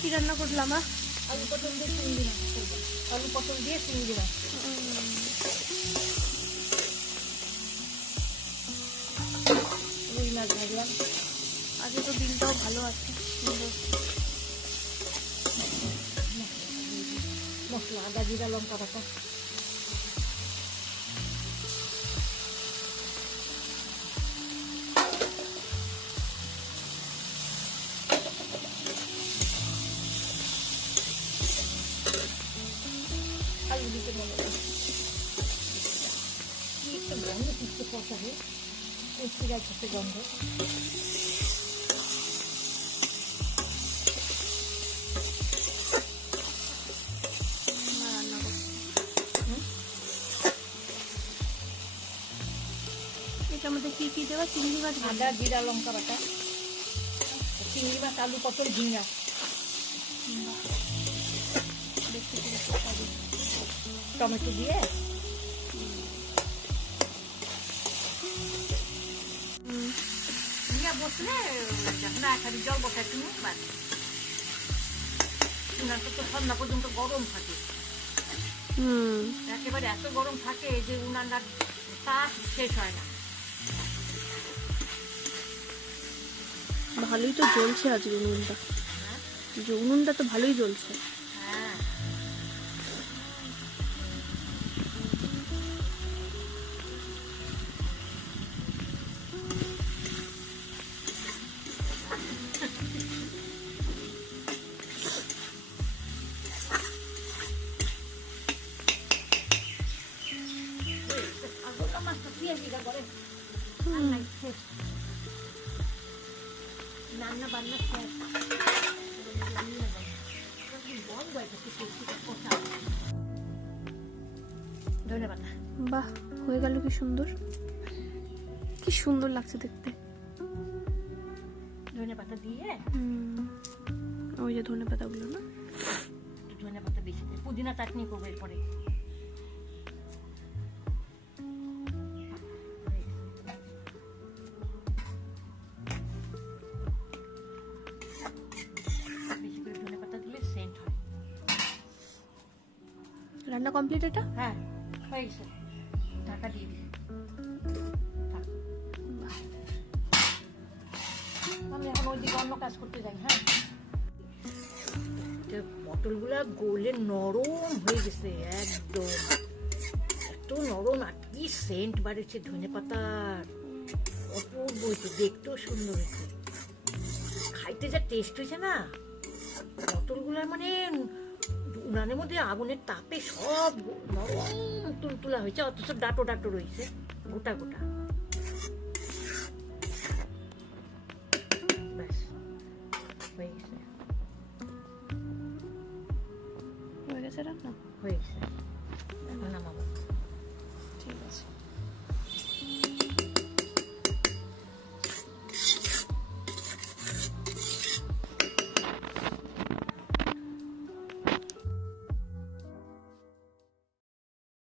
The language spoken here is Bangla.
কি রান্না করলাম? আলু পটল দিয়ে চিংড়ি মাছ করবো। আলু পটল দিয়ে চিংড়ি মাছ। রুই মাছ ভাজলাম। আজকে তো দিনটাও ভালো আছে, সুন্দর। মশলা আদা জিরা লঙ্কা বাটা। আলু দিতে মনে হয় কি একটা গন্ধ ঠিকতে পচাবে, মিষ্টি গাছ একটা গন্ধ। রান্না করছি। এটার মধ্যে কি কি দেওয়া? চিংড়ি মাছ, আদা জিরা লঙ্কা বাটা, চিংড়ি মাছ, আলু পটল ঝিঙ্গা, দেখতে খুব স্বাদু। টমেটো দিয়ে নিয়ে বসলে না খালি জল বসায় তুমি বাস। উনানটা তো সন্ধ্যা পর্যন্ত গরম থাকে, একেবারে এত গরম থাকে যে উনানটার তাপ শেষ হয় না। ভালোই তো জ্বলছে আজকে উনুনটা। হ্যাঁ যে উনুনটা তো ভালোই জ্বলছে। হ্যাঁ আগোটা মাছটা দিয়ে দিঘা করে রান্নাই শেষ, রান্না বান্না শেষ। ধন্যবাদ। বাহ, হয়ে গেল, কি সুন্দর, কি সুন্দর লাগছে দেখতে। ধনে পাতা দিয়ে ওই যে ধনে পাতাগুলো না, ধনে পাতা বেশি দিয়ে পুদিনা চাটনি করবো এরপরে। বেশি করে ধনে পাতা দিলে সেন্ট হয়। রান্না কমপ্লিট এটা? হ্যাঁ হয়ে গেছে, ঢাকা দিয়ে দিই। আমি এখন ওইদিকে অন্য কাজ করতে যাই। হ্যাঁ পটলগুলা গলে নরম হয়ে গেছে একদম, এত নরম আর কি সেন্ট বাড়েছে ধনে পাতার, অপূর্ব হয়েছে, দেখতেও সুন্দর হয়েছে, খাইতে যা টেস্ট হয়েছে না পটলগুলা, মানে উনানের মধ্যে আগুনের তাপে সব নরম তুলতুলা হয়েছে, অথচ ডাটো ডাটো রয়েছে, গোটা গোটা। ব্যাস হয়ে গেছে, হয়ে গেছে রান্না, হয়ে গেছে, এখন নামাবো। ঠিক আছে।